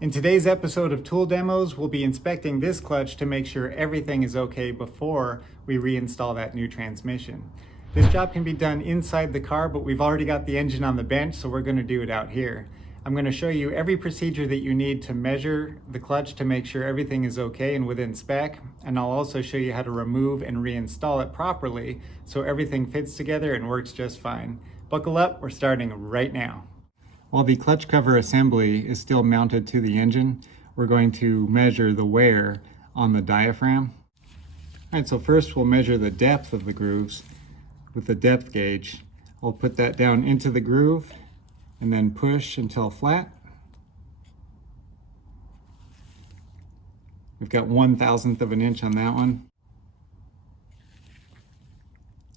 In today's episode of Tool Demos, we'll be inspecting this clutch to make sure everything is okay before we reinstall that new transmission. This job can be done inside the car, but we've already got the engine on the bench, so we're going to do it out here. I'm going to show you every procedure that you need to measure the clutch to make sure everything is okay and within spec, and I'll also show you how to remove and reinstall it properly so everything fits together and works just fine. Buckle up, we're starting right now. While the clutch cover assembly is still mounted to the engine, we're going to measure the wear on the diaphragm. All right, so first we'll measure the depth of the grooves with the depth gauge. I'll put that down into the groove and then push until flat. We've got 1/1000th of an inch on that one.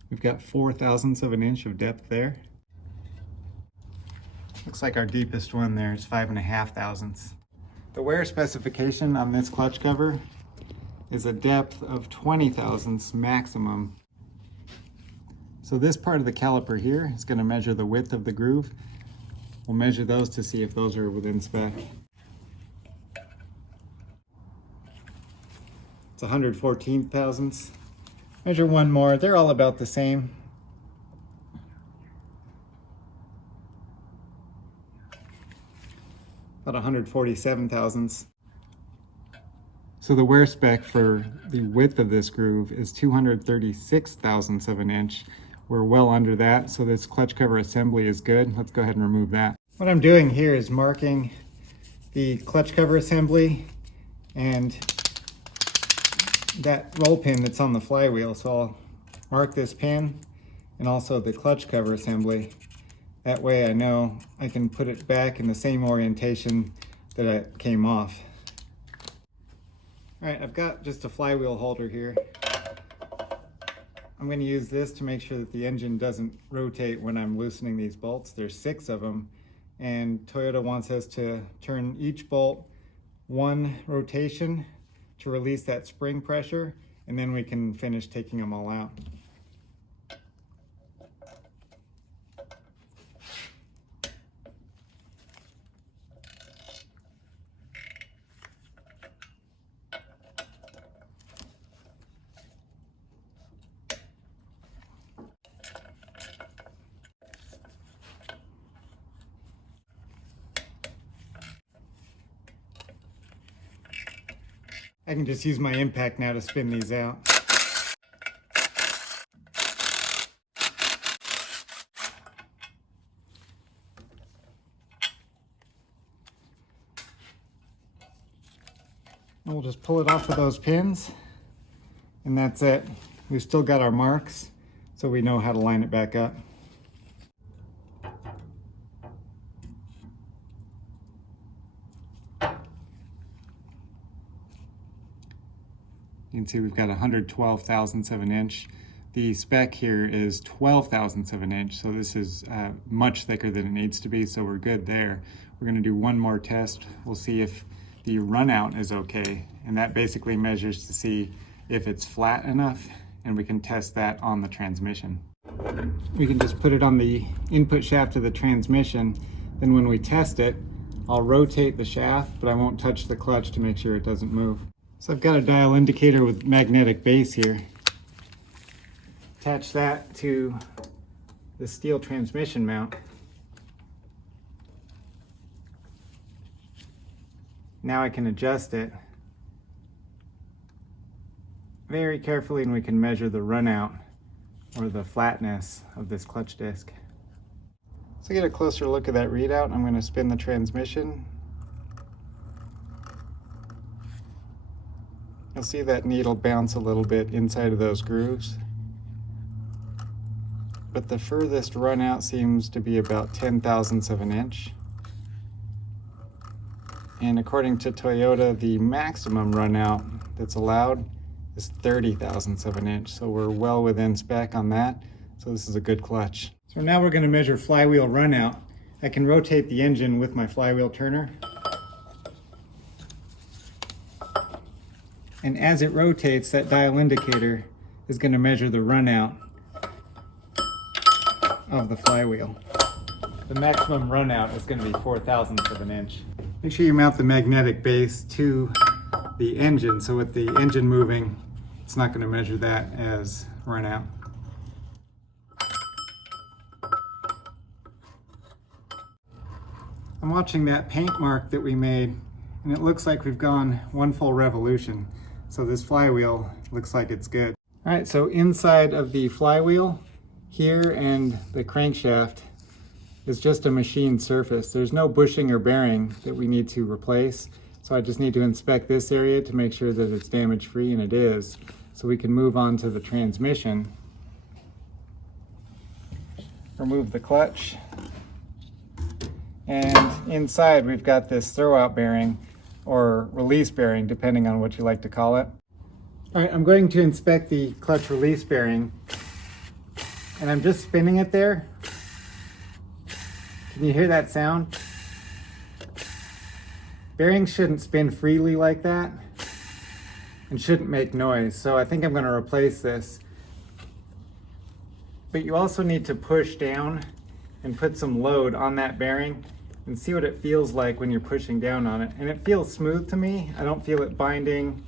We've got 4/1000ths of an inch of depth there. Looks like our deepest one there is 5.5 thousandths. The wear specification on this clutch cover is a depth of 20 thousandths maximum. So this part of the caliper here is going to measure the width of the groove. We'll measure those to see if those are within spec. It's 114 thousandths. Measure one more. They're all about the same. About 147 thousandths. So the wear spec for the width of this groove is 236 thousandths of an inch. We're well under that, so this clutch cover assembly is good. Let's go ahead and remove that. What I'm doing here is marking the clutch cover assembly and that roll pin that's on the flywheel. So I'll mark this pin and also the clutch cover assembly. That way I know I can put it back in the same orientation that it came off. All right, I've got just a flywheel holder here. I'm going to use this to make sure that the engine doesn't rotate when I'm loosening these bolts. There's 6 of them, and Toyota wants us to turn each bolt 1 rotation to release that spring pressure, and then we can finish taking them all out. I can just use my impact now to spin these out. And we'll just pull it off of those pins, and that's it. We've still got our marks, so we know how to line it back up. You can see we've got 112 thousandths of an inch. The spec here is 12 thousandths of an inch, so this is much thicker than it needs to be, so we're good there. We're going to do one more test. We'll see if the runout is okay, and that basically measures to see if it's flat enough, and we can test that on the transmission. We can just put it on the input shaft of the transmission, then when we test it, I'll rotate the shaft, but I won't touch the clutch to make sure it doesn't move. So I've got a dial indicator with magnetic base here. Attach that to the steel transmission mount. Now I can adjust it very carefully, and we can measure the runout or the flatness of this clutch disc. So to get a closer look at that readout, I'm going to spin the transmission. You'll see that needle bounce a little bit inside of those grooves. But the furthest runout seems to be about 10 thousandths of an inch. And according to Toyota, the maximum runout that's allowed is 30 thousandths of an inch. So we're well within spec on that. So this is a good clutch. So now we're going to measure flywheel runout. I can rotate the engine with my flywheel turner. And as it rotates, that dial indicator is going to measure the runout of the flywheel. The maximum runout is going to be 4 thousandths of an inch. Make sure you mount the magnetic base to the engine, so with the engine moving, it's not going to measure that as runout. I'm watching that paint mark that we made, and it looks like we've gone one full revolution. So this flywheel looks like it's good. All right, so inside of the flywheel here and the crankshaft is just a machined surface. There's no bushing or bearing that we need to replace. So I just need to inspect this area to make sure that it's damage free, and it is. So we can move on to the transmission. Remove the clutch. And inside we've got this throwout bearing or release bearing, depending on what you like to call it. All right, I'm going to inspect the clutch release bearing, and I'm just spinning it there. Can you hear that sound? Bearings shouldn't spin freely like that and shouldn't make noise, so I think I'm going to replace this. But you also need to push down and put some load on that bearing and see what it feels like when you're pushing down on it. And it feels smooth to me. I don't feel it binding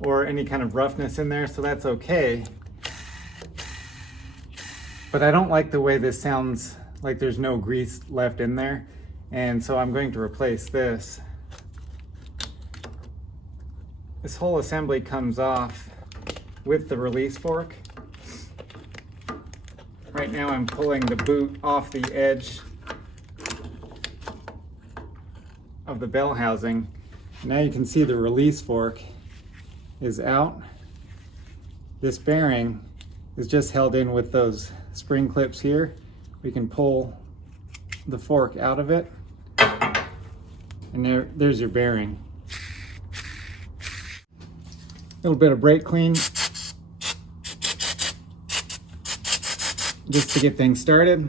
or any kind of roughness in there, so that's okay. But I don't like the way this sounds, like there's no grease left in there. And so I'm going to replace this. This whole assembly comes off with the release fork. Right now I'm pulling the boot off the edge of the bell housing. Now you can see the release fork is out. This bearing is just held in with those spring clips here. We can pull the fork out of it, and there's your bearing. A little bit of brake clean just to get things started.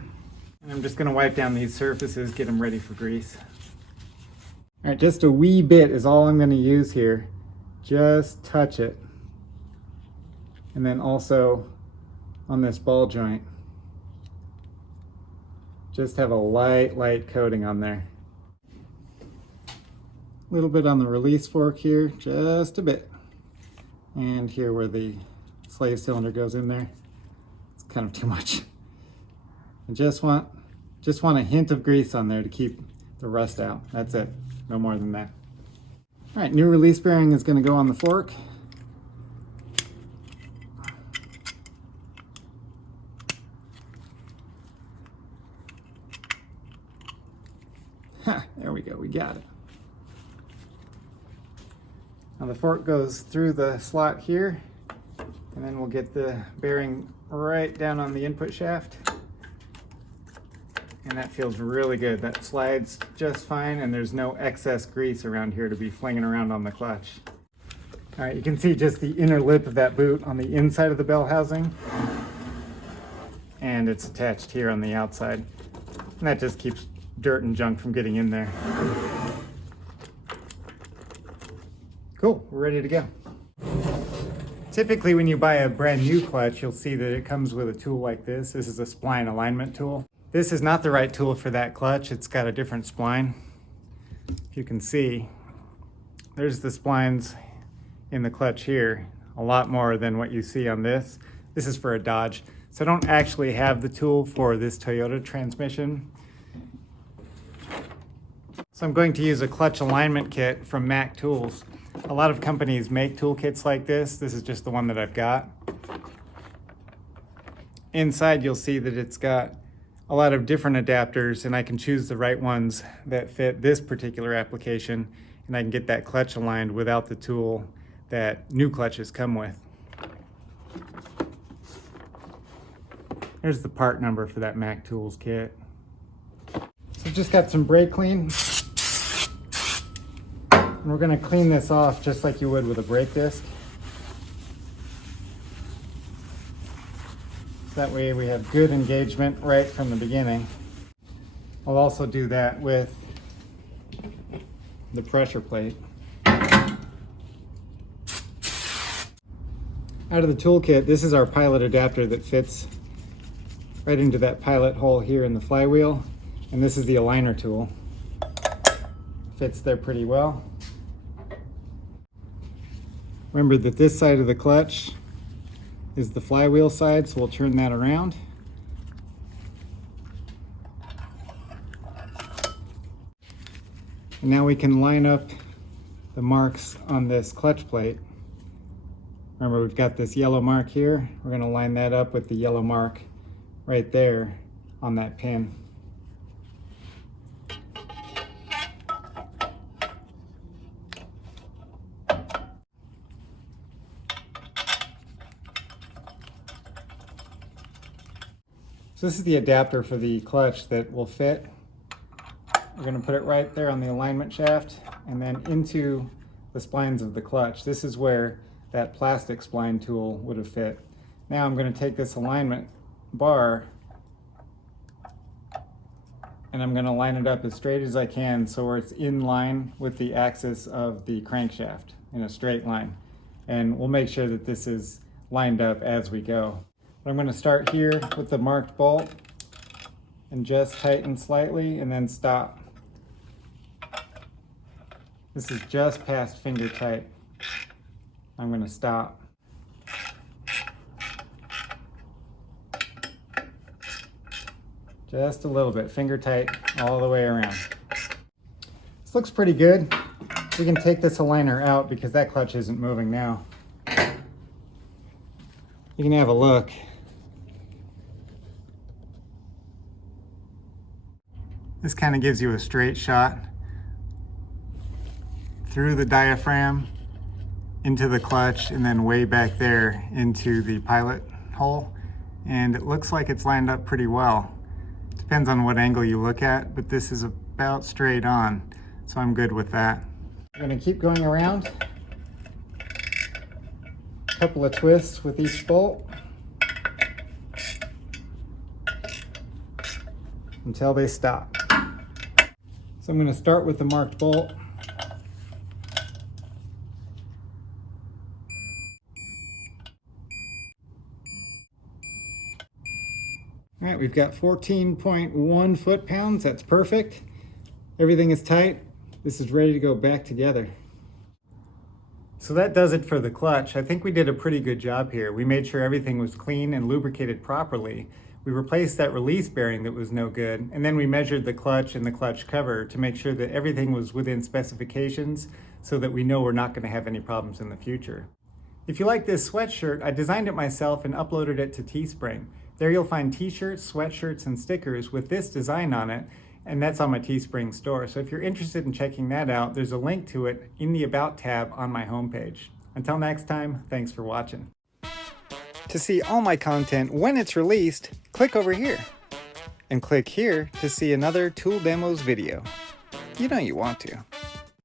And I'm just going to wipe down these surfaces, get them ready for grease. All right, just a wee bit is all I'm going to use here. Just touch it. And then also on this ball joint. Just have a light coating on there. A little bit on the release fork here, just a bit. And here where the slave cylinder goes in there. It's kind of too much. I just want a hint of grease on there to keep the rust out. That's it, no more than that. All right, new release bearing is going to go on the fork. There we go, we got it. Now the fork goes through the slot here, and then we'll get the bearing right down on the input shaft. And that feels really good. That slides just fine, and there's no excess grease around here to be flinging around on the clutch. All right, you can see just the inner lip of that boot on the inside of the bell housing, and it's attached here on the outside. And that just keeps dirt and junk from getting in there. Cool, we're ready to go. Typically when you buy a brand new clutch, you'll see that it comes with a tool like this. This is a spline alignment tool. This is not the right tool for that clutch. It's got a different spline. If you can see, there's the splines in the clutch here, a lot more than what you see on this. This is for a Dodge. So I don't actually have the tool for this Toyota transmission. So I'm going to use a clutch alignment kit from Mac Tools. A lot of companies make toolkits like this. This is just the one that I've got. Inside you'll see that it's got a lot of different adapters, and I can choose the right ones that fit this particular application, and I can get that clutch aligned without the tool that new clutches come with. There's the part number for that Mac Tools kit. So I've just got some brake clean. And we're going to clean this off just like you would with a brake disc. So that way we have good engagement right from the beginning. I'll also do that with the pressure plate. Out of the toolkit, this is our pilot adapter that fits right into that pilot hole here in the flywheel. And this is the aligner tool. fits there pretty well. Remember that this side of the clutch is the flywheel side, so we'll turn that around. And now we can line up the marks on this clutch plate. Remember, we've got this yellow mark here. We're going to line that up with the yellow mark right there on that pin. So this is the adapter for the clutch that will fit. We're going to put it right there on the alignment shaft and then into the splines of the clutch. This is where that plastic spline tool would have fit. Now I'm going to take this alignment bar and I'm going to line it up as straight as I can so it's in line with the axis of the crankshaft in a straight line. And we'll make sure that this is lined up as we go. I'm going to start here with the marked bolt and just tighten slightly and then stop. This is just past finger tight. I'm going to stop. Just a little bit, finger tight all the way around. This looks pretty good. We can take this aligner out because that clutch isn't moving now. You can have a look. This kind of gives you a straight shot through the diaphragm into the clutch and then way back there into the pilot hole. And it looks like it's lined up pretty well. Depends on what angle you look at, but this is about straight on, so I'm good with that. I'm going to keep going around. A couple of twists with each bolt until they stop. So I'm going to start with the marked bolt. All right, we've got 14.1 foot-pounds. That's perfect. Everything is tight. This is ready to go back together. So that does it for the clutch. I think we did a pretty good job here. We made sure everything was clean and lubricated properly. We replaced that release bearing that was no good, and then we measured the clutch and the clutch cover to make sure that everything was within specifications so that we know we're not going to have any problems in the future. If you like this sweatshirt, I designed it myself and uploaded it to Teespring. There you'll find t-shirts, sweatshirts, and stickers with this design on it, and that's on my Teespring store. So if you're interested in checking that out, there's a link to it in the About tab on my homepage. Until next time, thanks for watching. To see all my content when it's released, click over here. And click here to see another Tool Demos video. You know you want to.